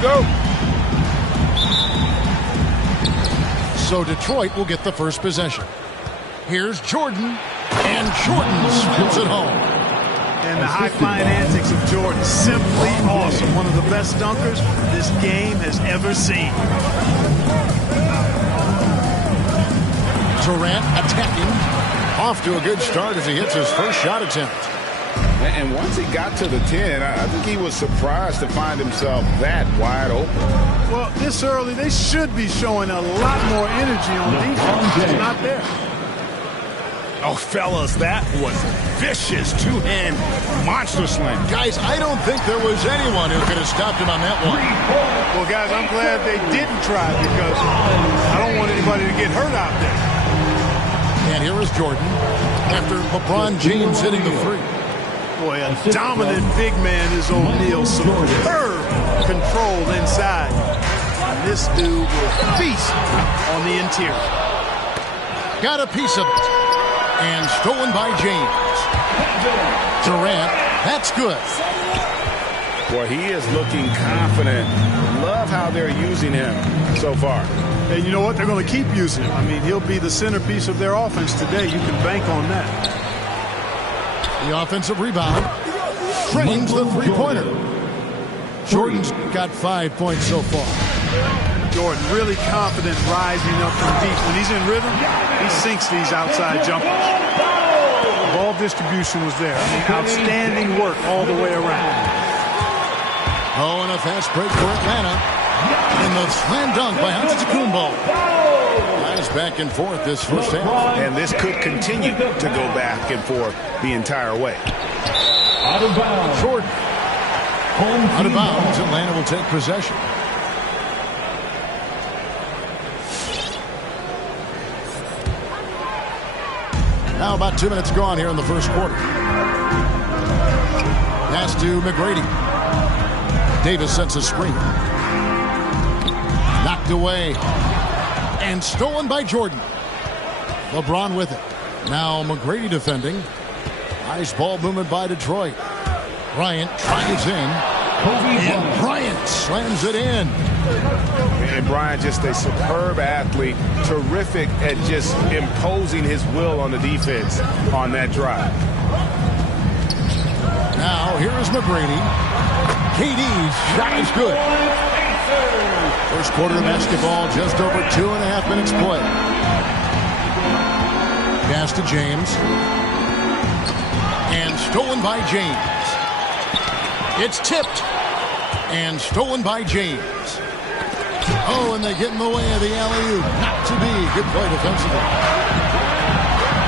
Go. So Detroit will get the first possession. Here's Jordan, and Jordan slams it home. And the high-flying antics of Jordan, simply awesome. One of the best dunkers this game has ever seen. Durant attacking. Off to a good start as he hits his first shot attempt. And once he got to the 10, I think he was surprised to find himself that wide open. Well, this early, they should be showing a lot more energy on defense. It's not there. Oh, fellas, that was vicious two-hand monster slam. Guys, I don't think there was anyone who could have stopped him on that one. Well, guys, I'm glad they didn't try because I don't want anybody to get hurt out there. And here is Jordan after LeBron James hitting the three. Boy, a dominant big man is O'Neal. Superb control inside. And this dude will feast on the interior. Got a piece of it. And stolen by James. Durant, that's good. Boy, he is looking confident. Love how they're using him so far. And you know what? They're going to keep using him. I mean, he'll be the centerpiece of their offense today. You can bank on that. The offensive rebound drains the three-pointer. Jordan's got 5 points so far. Jordan really confident rising up from deep. When he's in rhythm, he sinks these outside jumpers. Ball distribution was there. I mean, outstanding work all the way around. Oh, and a fast break for Atlanta. And the slam dunk by Antetokounmpo. Nice back and forth this first half. And this could continue to go back and forth the entire way. Out of bounds. Jordan. Out of bounds. Atlanta will take possession. Now about 2 minutes gone here in the first quarter. Pass to McGrady. Davis sets a screen. Knocked away. And stolen by Jordan. LeBron with it. Now McGrady defending. Nice ball movement by Detroit. Bryant tries in. And Bryant slams it in. And Bryant, just a superb athlete. Terrific at just imposing his will on the defense on that drive. Now here is McGrady. KD's shot is good. First quarter of basketball, just over 2.5 minutes play. Pass to James. And stolen by James. It's tipped. And stolen by James. Oh, and they get in the way of the alley-oop. Not to be. Good play defensively.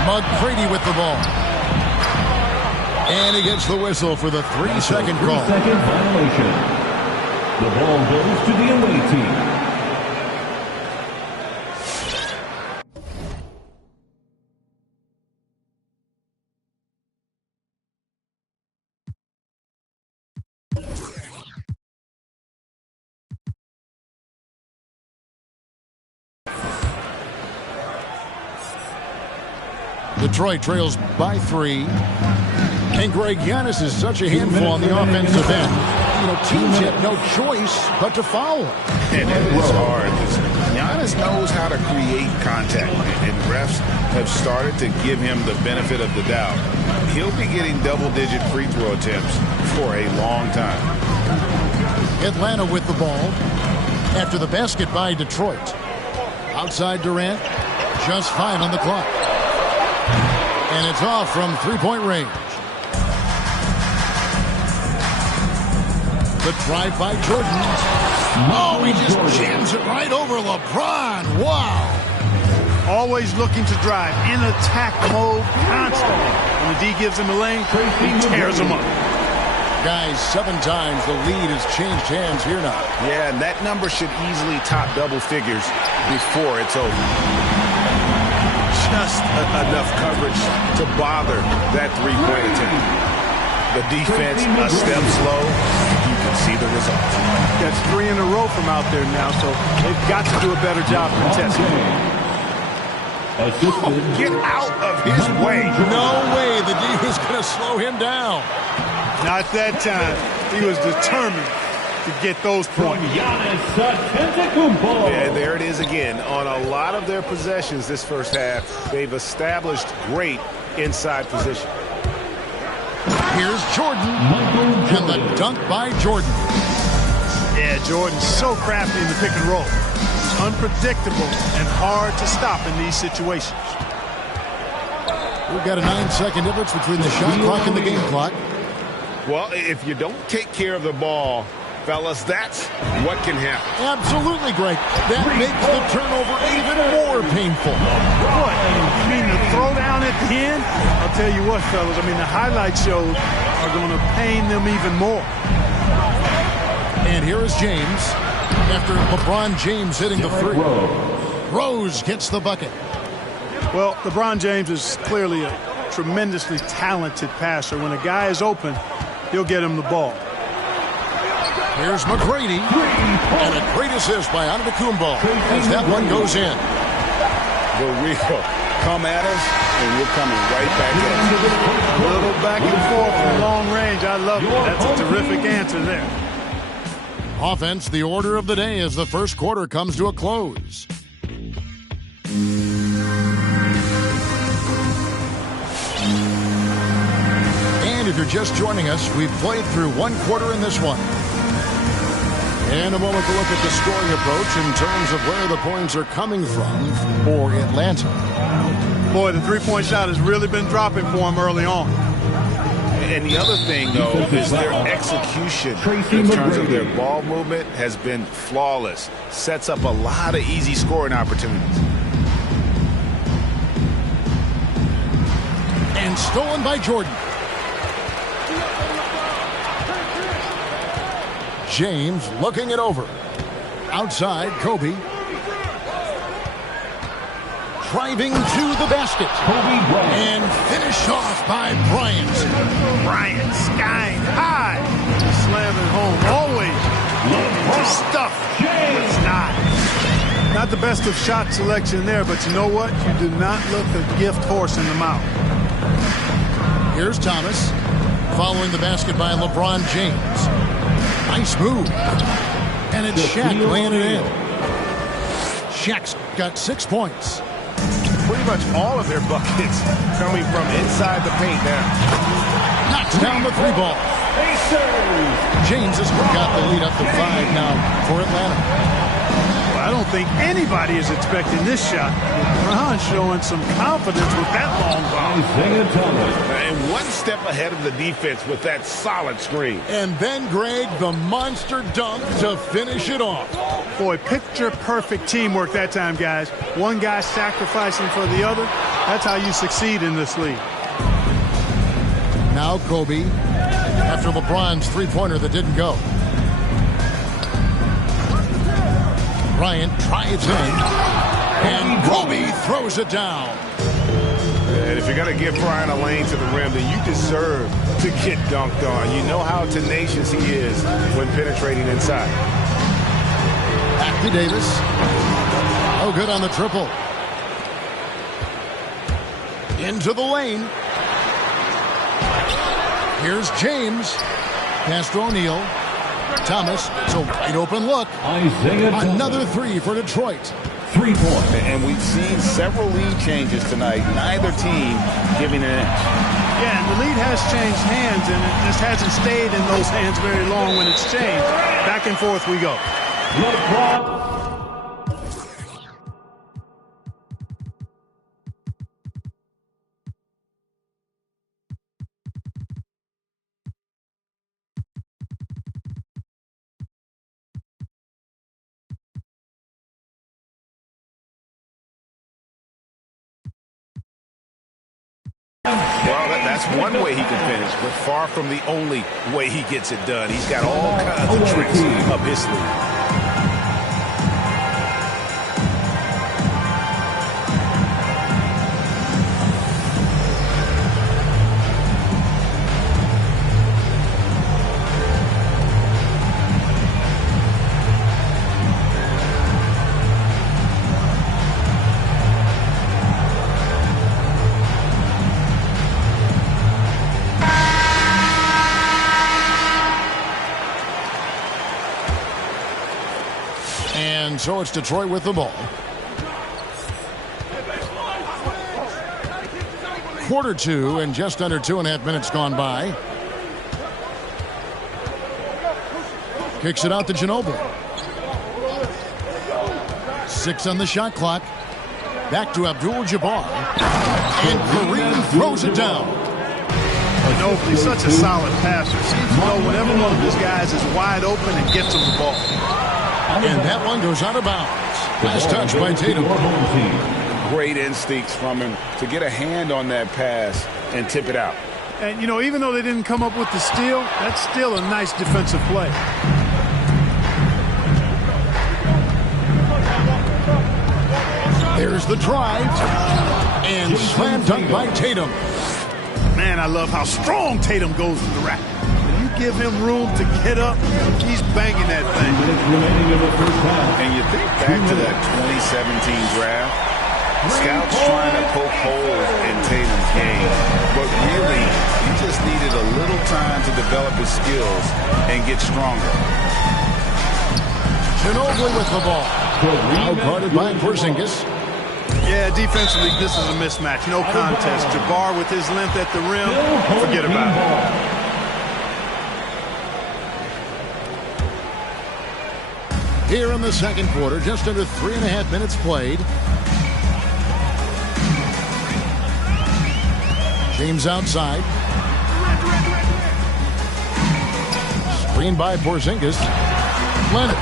McGrady with the ball. And he gets the whistle for the 3-second call. 3-second violation. The ball goes to the away team. Detroit trails by 3. And Greg, Giannis is such a handful on the offensive end. You know, teams have no choice but to foul him. And it is hard because Giannis knows how to create contact. And refs have started to give him the benefit of the doubt. He'll be getting double-digit free throw attempts for a long time. Atlanta with the ball after the basket by Detroit. Outside Durant, just 5 on the clock. And it's off from three-point range. The drive by Jordan. Oh, he just jams it right over LeBron. Wow. Always looking to drive in attack mode constantly. When the D gives him a lane, he tears him up. Guys, 7 times the lead has changed hands here now. Yeah, and that number should easily top double figures before it's over. Just enough coverage to bother that three-point attempt. The defense a step slow. You can see the result. That's 3 in a row from out there now, so they've got to do a better job contesting. Oh, get out of his way. No way the D was going to slow him down. Not that time. He was determined to get those points. And there it is again. On a lot of their possessions this first half, they've established great inside position. Here's Jordan. And the dunk by Jordan. Yeah, Jordan's so crafty in the pick and roll. He's unpredictable and hard to stop in these situations. We've got a 9-second difference between the shot clock and the game clock. Well, if you don't take care of the ball, fellas, that's what can happen. Absolutely, Greg. That makes the turnover even more painful. What? You mean the throwdown at the end? I'll tell you what, fellas. I mean, the highlight shows are going to pain them even more. And here is James after LeBron James hitting the free. Rose gets the bucket. Well, LeBron James is clearly a tremendously talented passer. When a guy is open, he'll get him the ball. Here's McGrady, and a great assist by Antetokounmpo as that one goes in. The real come at us, and we're coming right back at us. A little back and forth from long range. I love it. That's a terrific answer there. Offense, the order of the day as the first quarter comes to a close. And if you're just joining us, we've played through one quarter in this one. In a moment, we'll look at the scoring approach in terms of where the points are coming from for Atlanta. Boy, the three-point shot has really been dropping for him early on. And the other thing, though, is their execution in terms of their ball movement has been flawless. Sets up a lot of easy scoring opportunities. And stolen by Jordan. James looking it over. Outside, Kobe. Driving to the basket. And finished off by Bryant. Bryant skying high. Slam it home. Always. Stuff. It's not the best of shot selection there, but you know what? You do not look a gift horse in the mouth. Here's Thomas. Following the basket by LeBron James. Nice move. And it's Shaq laying it in. Shaq's got 6 points. Pretty much all of their buckets coming from inside the paint now. Knocks down the 3-ball. James has got the lead up to 5 now for Atlanta. Well, I don't think anybody is expecting this shot. LeBron showing some confidence with that long ball. And one step ahead of the defense with that solid screen. And then, Greg, the monster dunk to finish it off. Boy, picture-perfect teamwork that time, guys. One guy sacrificing for the other. That's how you succeed in this league. Now Kobe, after LeBron's three-pointer that didn't go. Bryant drives in, and Kobe throws it down. And if you're going to give Bryant a lane to the rim, then you deserve to get dunked on. You know how tenacious he is when penetrating inside. Back to Davis. Oh, good on the triple. Into the lane. Here's James. Pass to O'Neal. Thomas, it's a wide open look. Another 3 for Detroit. 3-point. And we've seen several lead changes tonight. Neither team giving an inch. Yeah, and the lead has changed hands, and it just hasn't stayed in those hands very long when it's changed. Back and forth we go. LeBron. Well, that's one way he can finish, but far from the only way he gets it done. He's got all kinds of tricks up his sleeve. And so it's Detroit with the ball. Quarter 2 and just under 2.5 minutes gone by. Kicks it out to Ginobili. 6 on the shot clock. Back to Abdul-Jabbar. And Kareem throws it down. Ginobili, such a solid passer. Seems to know whenever one of his guys is wide open and gets him the ball. And that one goes out of bounds. Last touch by Tatum. Great instincts from him to get a hand on that pass and tip it out. And, you know, even though they didn't come up with the steal, that's still a nice defensive play. There's the drive. And slam dunk by Tatum. Man, I love how strong Tatum goes to the rack. When you give him room to get up, he's banging that thing. And you think back to that 2017 draft, scouts trying to poke holes in Tatum's game, but really, he just needed a little time to develop his skills and get stronger. Ginobili with the ball. Now guarded by Porzingis. Yeah, defensively, this is a mismatch. No contest. Jabbar with his length at the rim, forget about it. Here in the second quarter, just under 3.5 minutes played. James outside. Screen by Porzingis. Leonard.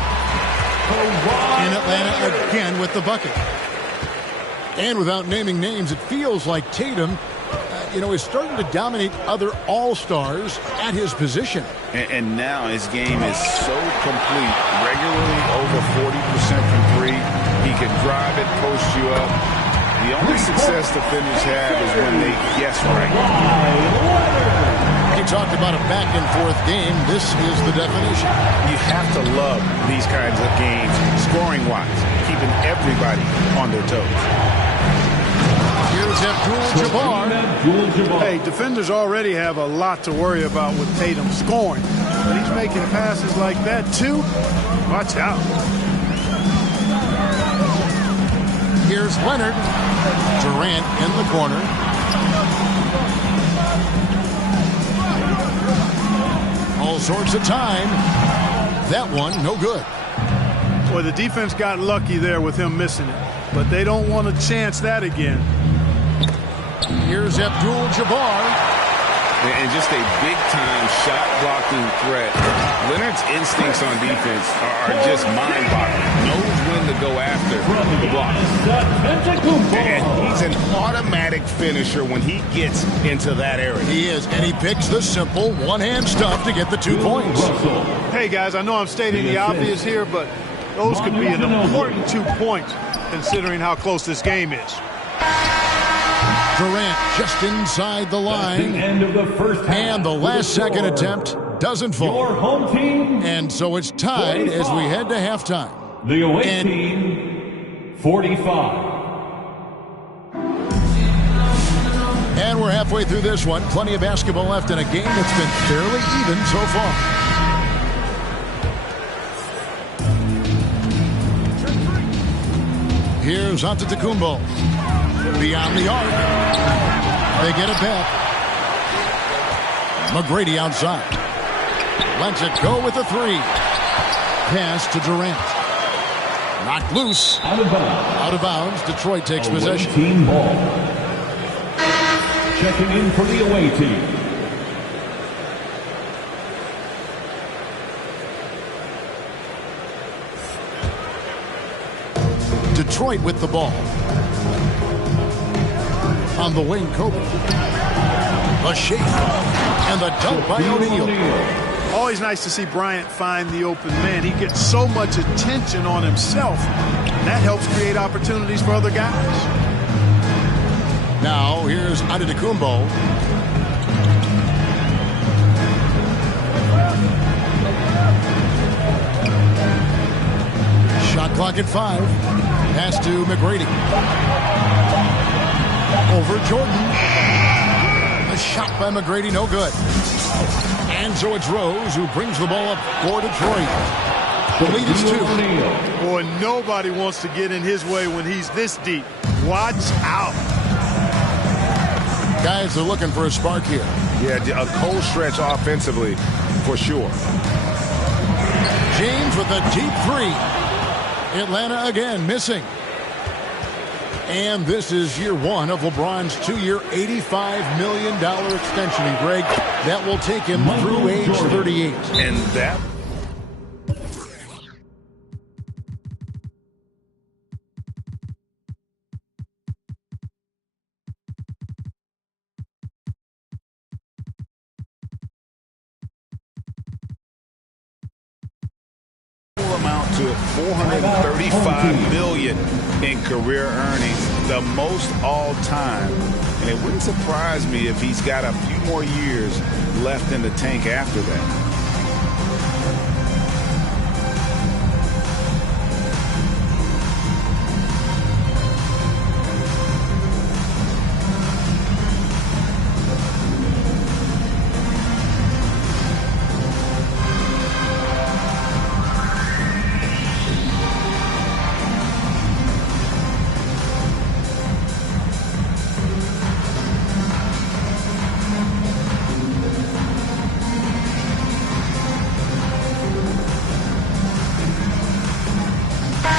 In Atlanta again with the bucket. And without naming names, it feels like Tatum you know, is starting to dominate other all-stars at his position. And now his game is so complete. Regularly over 40% from three. He can drive it, post you up. The only success defenders have is when they guess right. He talked about a back-and-forth game. This is the definition. You have to love these kinds of games, scoring-wise, keeping everybody on their toes. Here's Abdul-Jabbar. Hey, defenders already have a lot to worry about with Tatum scoring. But he's making passes like that, too. Watch out. Here's Leonard. Durant in the corner. All sorts of time. That one, no good. Well, the defense got lucky there with him missing it. But they don't want to chance that again. Here's Abdul-Jabbar. And just a big-time shot-blocking threat. Leonard's instincts on defense are just mind-boggling. Knows when to go after the block. And he's an automatic finisher when he gets into that area. He is, and he picks the simple one-hand stuff to get the 2 points. Hey, guys, I know I'm stating the obvious here, but those could be an important 2 points considering how close this game is. Durant just inside the line. End of the first half. And the last second attempt doesn't fall. Your home team. And so it's tied as we head to halftime. The away team, 45. And we're halfway through this one. Plenty of basketball left in a game that's been fairly even so far. Here's Antetokounmpo. Beyond the arc. They get it back. McGrady outside. Lets it go with a three. Pass to Durant. Knocked loose. Out of bounds. Out of bounds. Detroit takes Away possession. team ball. Checking in for the away team. Detroit with the ball. On the wing, Kobe. The shake. And the dunk by O'Neal. Always nice to see Bryant find the open man. He gets so much attention on himself. And that helps create opportunities for other guys. Now, here's Antetokounmpo. Shot clock at 5. Pass to McGrady. Over Jordan. A shot by McGrady, no good. And so it's Rose who brings the ball up for Detroit. The lead is 2. Boy, nobody wants to get in his way when he's this deep. Watch out. Guys are looking for a spark here. Yeah, a cold stretch offensively, for sure. James with a deep 3. Atlanta again missing. And this is year 1 of LeBron's 2-year, $85 million extension. And Greg, that will take him through age 38. And that... amount to $435 million in career earnings, the most all time. And it wouldn't surprise me if he's got a few more years left in the tank after that.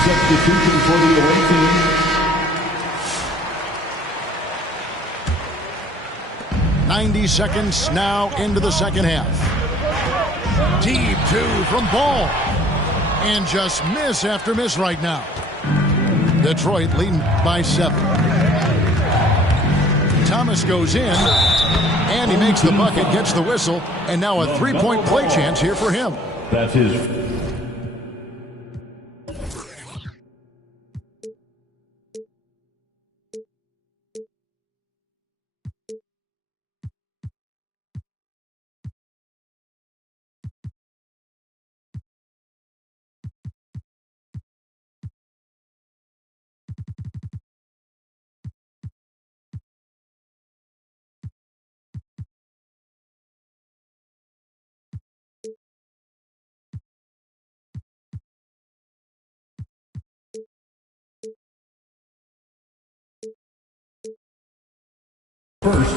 Substitution for the away team. .90 seconds now into the second half. Deep 2 from Ball. And just miss after miss right now. Detroit leading by 7. Thomas goes in, and he makes the bucket, gets the whistle, and now a three-point play chance here for him. That's his.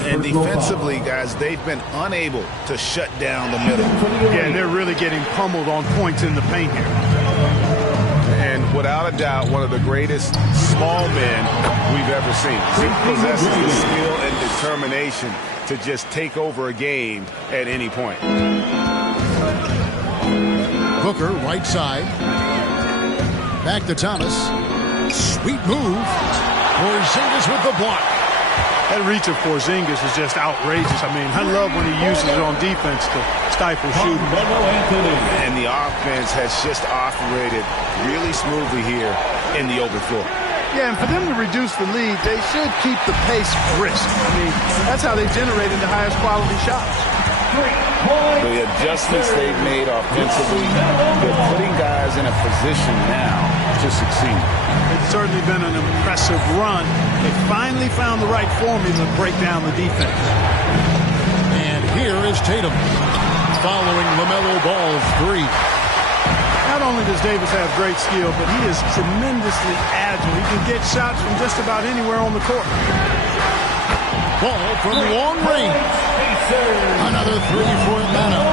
And defensively, guys, they've been unable to shut down the middle. Yeah, and they're really getting pummeled on points in the paint here. And without a doubt, one of the greatest small men we've ever seen. He possesses the skill and determination to just take over a game at any point. Booker, right side. Back to Thomas. Sweet move. Porzingis with the block. That reach of Porzingis is just outrageous. I mean, I love when he uses it on defense to stifle shooting. And the offense has just operated really smoothly here in the open floor. Yeah, and for them to reduce the lead, they should keep the pace brisk. I mean, that's how they generated the highest quality shots. The adjustments they've made offensively, they're putting guys in a position now to succeed. It's certainly been an impressive run. They finally found the right formula to break down the defense. And here is Tatum following LaMelo Ball's three. Not only does Davis have great skill, but he is tremendously agile. He can get shots from just about anywhere on the court. Ball from long range. Another three for Atlanta.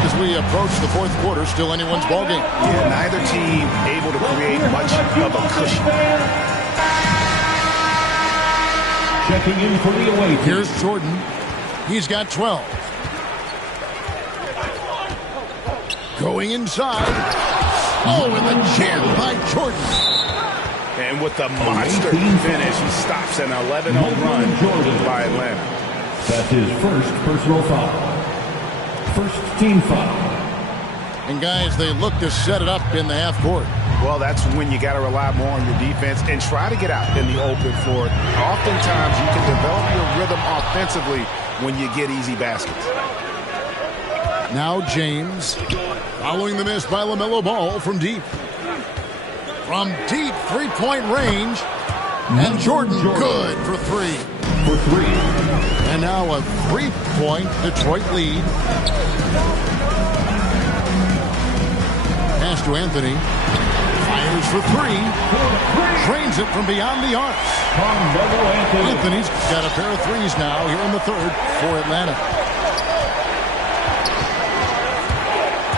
As we approach the fourth quarter, still anyone's ballgame. Yeah, neither team able to create much of a cushion. Checking in for the away team. Here's Jordan. He's got 12. Going inside. Oh, and the jam by Jordan. And with the monster finish, he stops an 11-0 run by Atlanta. That's his first personal foul. First team foul. And guys, they look to set it up in the half court. Well, that's when you got to rely more on your defense and try to get out in the open floor. Oftentimes, you can develop your rhythm offensively when you get easy baskets. Now James, following the miss by LaMelo Ball from deep. From deep three-point range. And Jordan good for three. For three. And now a three-point Detroit lead. Pass to Anthony. Fires for three. Drains it from beyond the arc. Anthony's got a pair of threes now here in the third for Atlanta.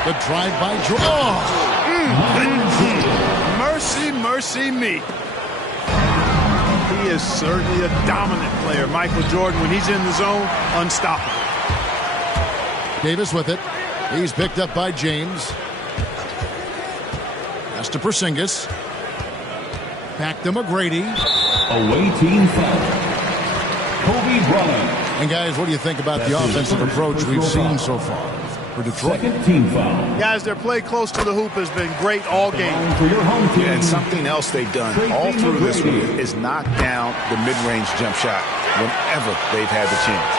The drive by Jordan. Oh! Mercy, mercy me. He is certainly a dominant player. Michael Jordan, when he's in the zone, unstoppable. Davis with it. He's picked up by James. Pass to Porzingis. Back to McGrady. Away team foul. Kobe Bryant. And guys, what do you think about the offensive approach we've seen so far for Detroit? Second team foul. Guys, their play close to the hoop has been great all game. For your home team. And something else they've done all through this week is knock down the mid-range jump shot whenever they've had the chance.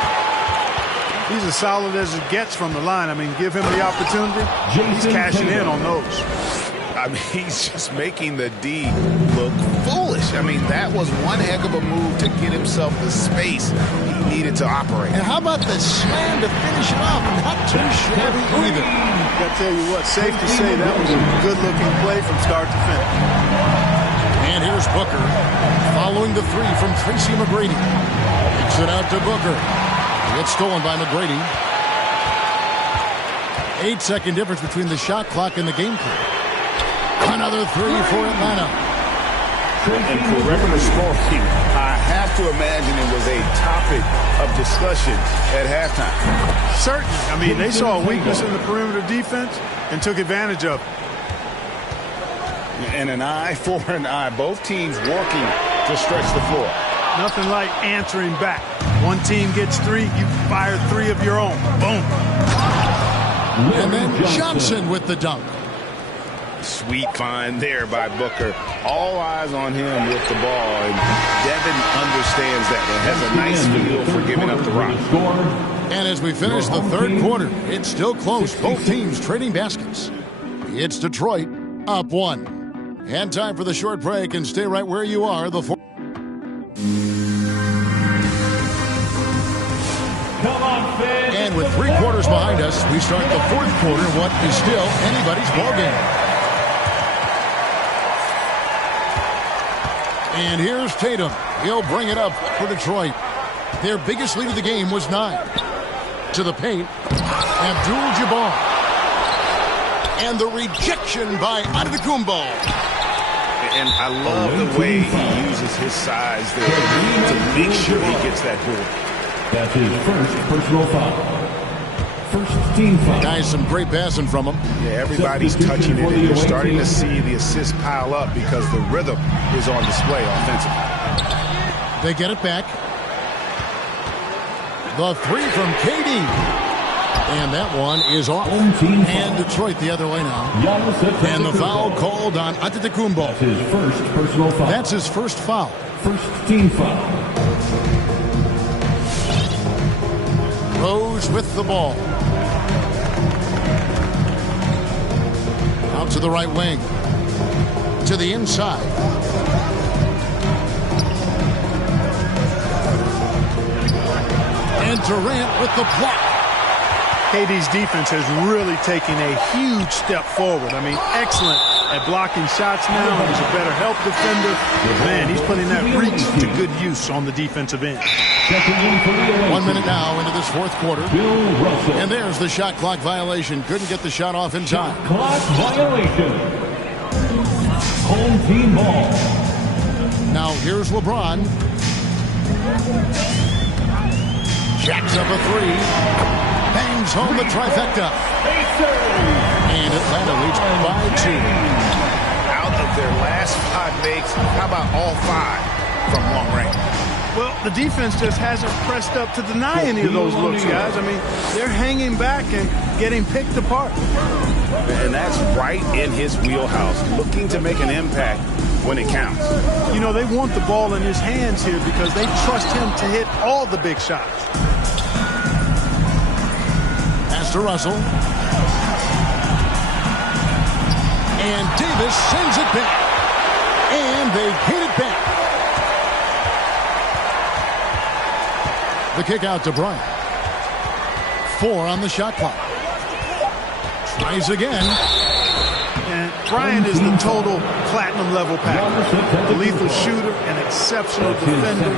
He's as solid as it gets from the line. I mean, give him the opportunity. He's cashing in on those. I mean, he's just making the D look foolish. I mean, that was one heck of a move to get himself the space he needed to operate. And how about the slam to finish it off? Not too shabby either. I tell you what, safe to say that was a good-looking play from start to finish. And here's Booker following the three from Tracy McGrady. Kicks it out to Booker. It's stolen by McGrady. 8-second difference between the shot clock and the game clock. Another three for Atlanta. And for regular scoring, I have to imagine it was a topic of discussion at halftime. Certainly. I mean, they saw a weakness in the perimeter defense and took advantage of it. And an eye for an eye. Both teams working to stretch the floor. Nothing like answering back. One team gets 3, you fire 3 of your own. Boom. And then Johnson with the dunk. Sweet find there by Booker. All eyes on him with the ball. And Devin understands that and has a nice feel for giving up the rock. And as we finish the third quarter, it's still close. Both teams trading baskets. It's Detroit up 1. And time for the short break, and stay right where you are. And with 3 quarters behind us, we start the fourth quarter, what is still anybody's ballgame. And here's Tatum. He'll bring it up for Detroit. Their biggest lead of the game was 9. To the paint, Abdul-Jabbar. And the rejection by Antetokounmpo. And I love the way he uses his size there to make sure he gets that board. That's his first personal foul. First team foul. Guys, some great passing from him. Yeah, everybody's touching it, and you're starting to see the assists pile up because the rhythm is on display offensively. They get it back. The 3 from KD. And that one is off. And Detroit the other way now. And the foul called on Antetokounmpo. That's his first personal foul. That's his first foul. First team foul. Rose with the ball. Out to the right wing. To the inside. And Durant with the block. KD's defense has really taken a huge step forward. I mean, excellent at blocking shots now. He's a better help defender. Man, he's putting that reach to good use on the defensive end. 1 minute now into this fourth quarter. And there's the shot clock violation. Couldn't get the shot off in time. Clock violation. Home team ball. Now here's LeBron. Jacks up a 3. Bangs home the trifecta. And Atlanta leads by 2. Out of their last 5 makes, how about all 5 from long range? Well, the defense just hasn't pressed up to deny any of those looks, guys. I mean, they're hanging back and getting picked apart. And that's right in his wheelhouse, looking to make an impact when it counts. You know, they want the ball in his hands here because they trust him to hit all the big shots. Pass to Russell. And Davis sends it back. And they hit it back. The kick out to Bryant. 4 on the shot clock. Tries again. And Bryant is the total platinum level package. A lethal shooter, an exceptional defender,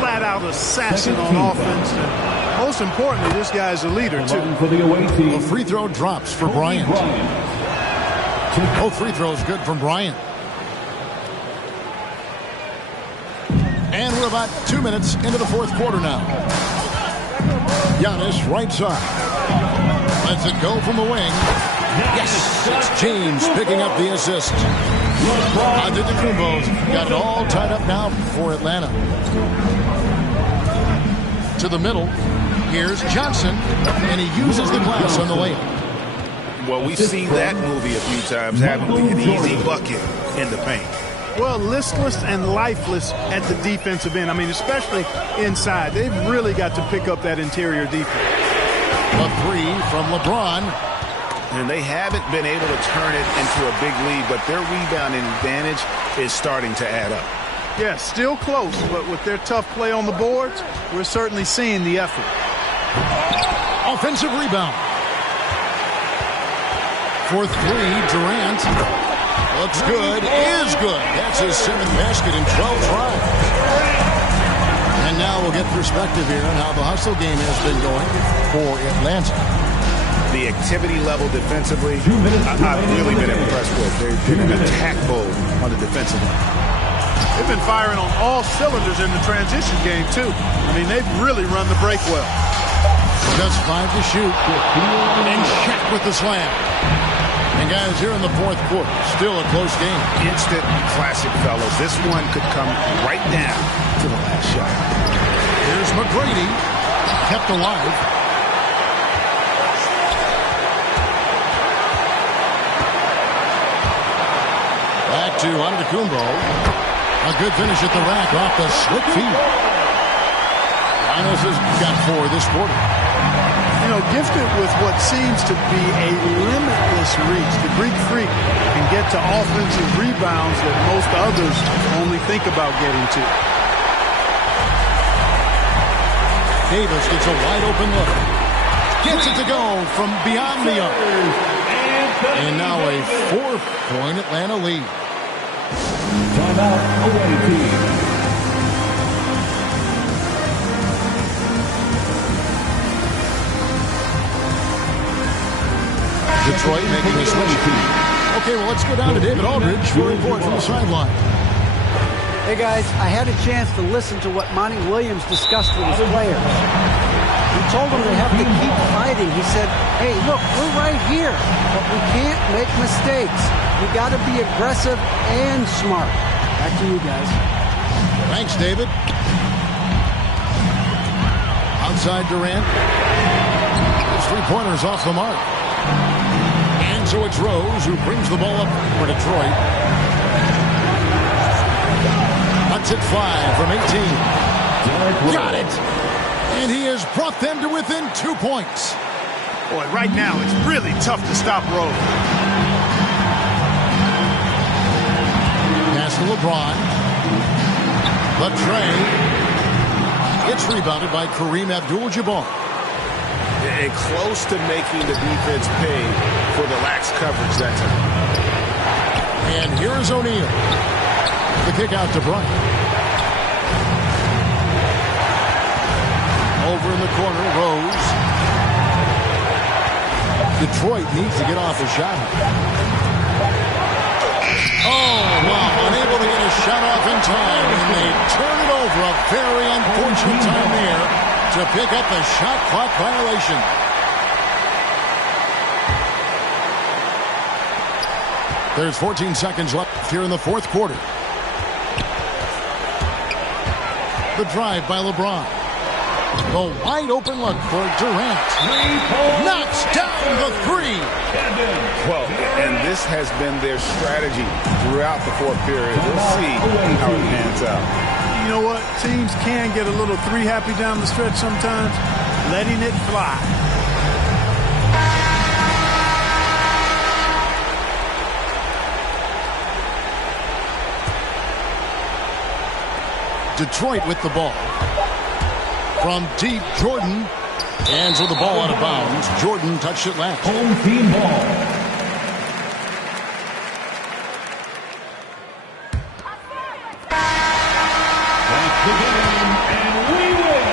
flat out assassin on offense. And most importantly, this guy's a leader too. The free throw drops for Bryant. Both free throws good from Bryant. And we're about 2 minutes into the fourth quarter now. Giannis right side. Lets it go from the wing. Yes, it's James picking up the assist. Antetokounmpo's got it all tied up now for Atlanta. To the middle. Here's Johnson, and he uses the glass on the layup. Well, we've seen that movie a few times, haven't we? An easy bucket in the paint. Well, listless and lifeless at the defensive end. I mean, especially inside. They've really got to pick up that interior defense. A 3 from LeBron. And they haven't been able to turn it into a big lead, but their rebounding advantage is starting to add up. Yeah, still close, but with their tough play on the boards, we're certainly seeing the effort. Offensive rebound. For 3, Durant. Looks good, is good. That's his 7th basket in 12 tries. And now we'll get perspective here on how the hustle game has been going for Atlanta. The activity level defensively, I've really been impressed with. They've been in attack mode on the defensive end. They've been firing on all cylinders in the transition game, too. I mean, they've really run the break well. Just 5 to shoot. And Shaq with the slam. And guys, here in the fourth quarter, still a close game. Instant classic, fellas. This one could come right down to the last shot. Here's McGrady, kept alive. Back to Antetokounmpo. A good finish at the rack off the slick feed. Giannis has got 4 this quarter. You know, gifted with what seems to be a limitless reach. The Greek Freak can get to offensive rebounds that most others only think about getting to. Davis gets a wide open look. Gets it to go from beyond the arc. And now a 4-point Atlanta lead. Timeout, away team. Detroit making a switch. Okay, well, let's go down to David Aldridge for a report from the sideline. Hey, guys, I had a chance to listen to what Monty Williams discussed with his players. He told them they have to keep fighting. He said, hey, look, we're right here, but we can't make mistakes. We got to be aggressive and smart. Back to you guys. Thanks, David. Outside Durant. His 3-pointers off the mark. And so it's Rose who brings the ball up for Detroit. Cuts it 5 from 18. Got it. And he has brought them to within 2 points. Boy, right now it's really tough to stop Rose. Pass to LeBron. The tray. It's rebounded by Kareem Abdul-Jabbar. And close to making the defense pay for the lax coverage that time. And here's O'Neal. The kick out to Bryant. Over in the corner, Rose. Detroit needs to get off a shot. Oh, wow, unable to get a shot off in time, and they turn it over. A very unfortunate time there to pick up the shot clock violation. There's 14 seconds left here in the fourth quarter. The drive by LeBron. The wide open look for Durant. Knocks down the 3. Well, and this has been their strategy throughout the fourth period. We'll see how it pans out. You know what? Teams can get a little 3-happy down the stretch sometimes. Letting it fly. Detroit with the ball. From deep, Jordan. And so the ball out of bounds. Jordan touched it last. Home team ball. That's the game, and we win.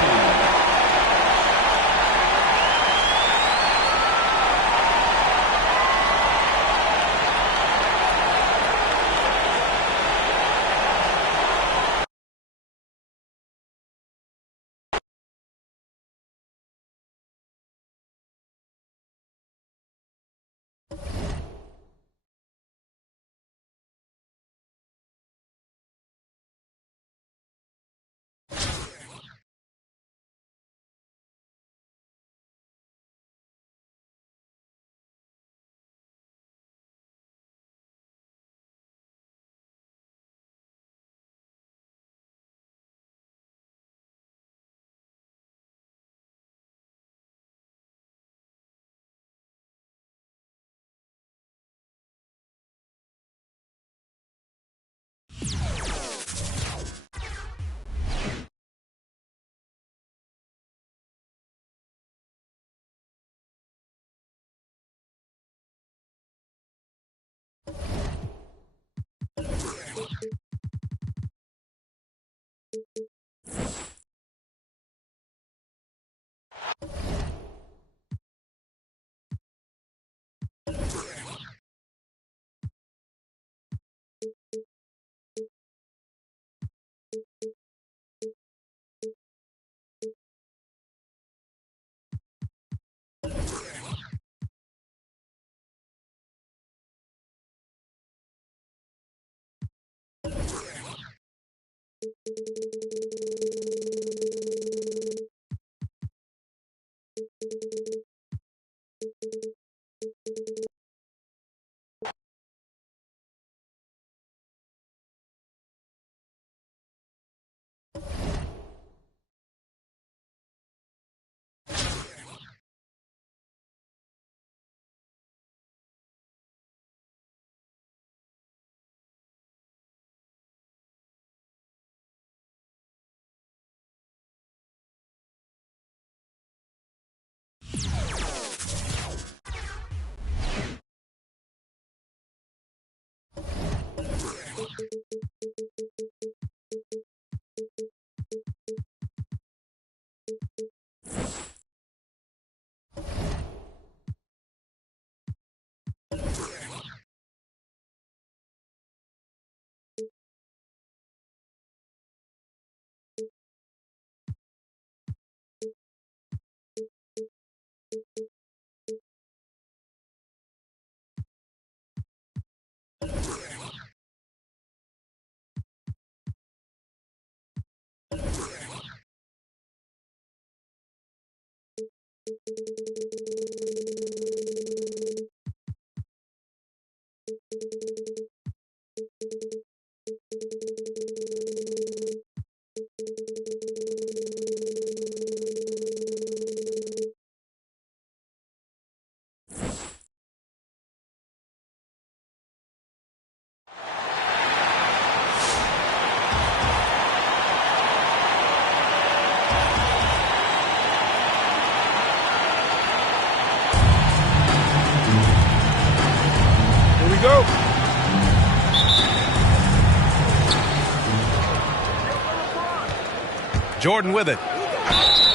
Jordan with it.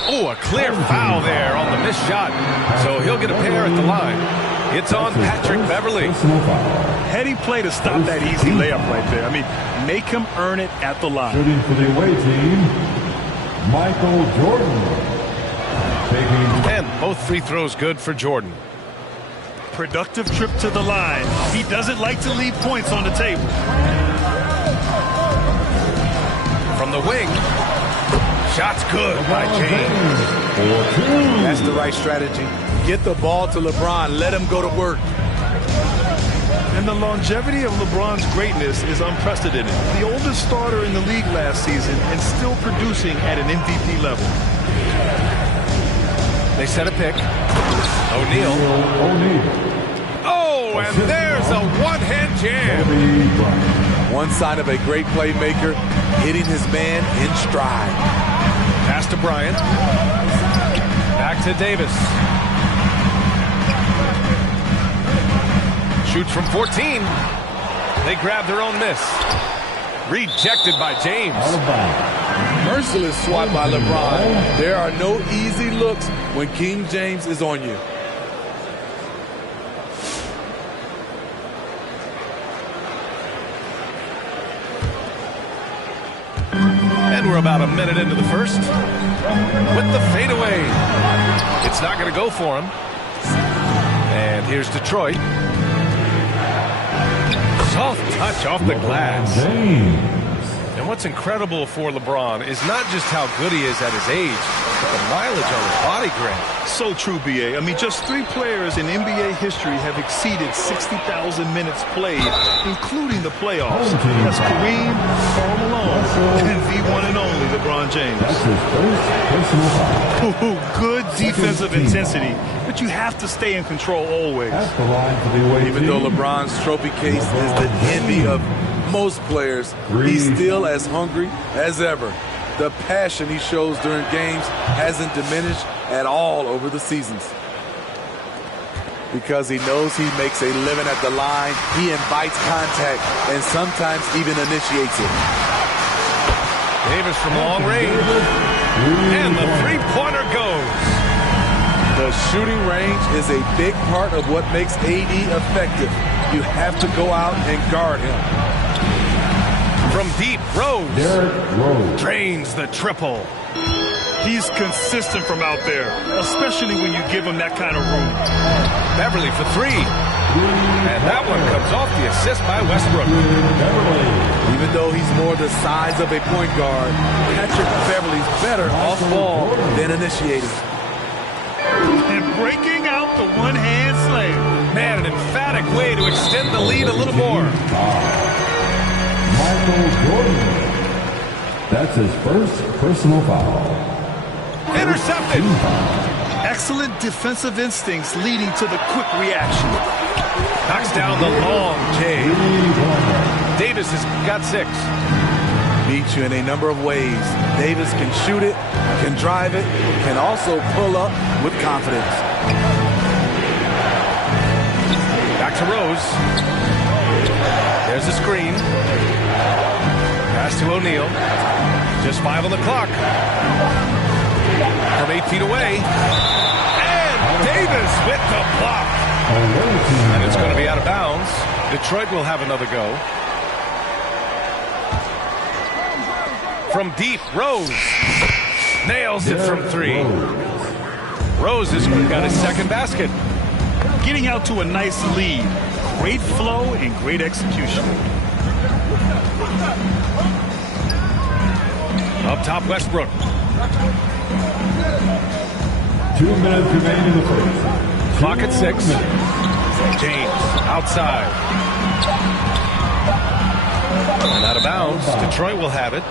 Oh, a clear foul there on the missed shot. So he'll get a pair at the line. It's on Patrick Beverley. Heady play to stop that easy layup right there. I mean, make him earn it at the line. Shooting for the away team, Michael Jordan. And both free throws good for Jordan. Productive trip to the line. He doesn't like to leave points on the table. From the wing. Shot's good by James. That's the right strategy. Get the ball to LeBron. Let him go to work. And the longevity of LeBron's greatness is unprecedented. The oldest starter in the league last season and still producing at an MVP level. They set a pick. O'Neal. Oh, and there's a one-hand jam. One sign of a great playmaker, hitting his man in stride. Pass to Bryant. Back to Davis. Shoots from 14. They grab their own miss. Rejected by James. Merciless swat by LeBron. There are no easy looks when King James is on you. And we're about a minute into the first. With the fadeaway. It's not going to go for him. And here's Detroit. Soft touch off the glass. And what's incredible for LeBron is not just how good he is at his age, but the mileage on his body grab. So true, B.A. I mean, just 3 players in NBA history have exceeded 60,000 minutes played, including the playoffs. That's Kareem, Karl Malone, and the one and only LeBron James. Good defensive intensity, but you have to stay in control always. Even though LeBron's trophy case is the envy of most players, he's still as hungry as ever. The passion he shows during games hasn't diminished at all over the seasons. Because he knows he makes a living at the line, he invites contact and sometimes even initiates it. Davis from long range. And the three-pointer goes. The shooting range is a big part of what makes AD effective. You have to go out and guard him. From deep, Rose drains the triple. He's consistent from out there, especially when you give him that kind of room. Beverley for 3. And that one comes off the assist by Westbrook. Even though he's more the size of a point guard, Patrick Beverley's better off ball than initiating. And breaking out the one-hand slam. Man, an emphatic way to extend the lead a little more. Michael Jordan. That's his first personal foul. Intercepted. Excellent defensive instincts leading to the quick reaction. Knocks down the long J. Davis has got 6. Beats you in a number of ways. Davis can shoot it, can drive it, can also pull up with confidence. Back to Rose. There's the screen. Pass to O'Neal. Just 5 on the clock. From 8 feet away. And Davis with the block. And it's going to be out of bounds. Detroit will have another go. From deep, Rose. Nails it from 3. Rose has got his second basket. Getting out to a nice lead. Great flow and great execution. Up top, Westbrook. 2 minutes remaining in the first. Clock at 6. James outside. And out of bounds. Detroit will have it.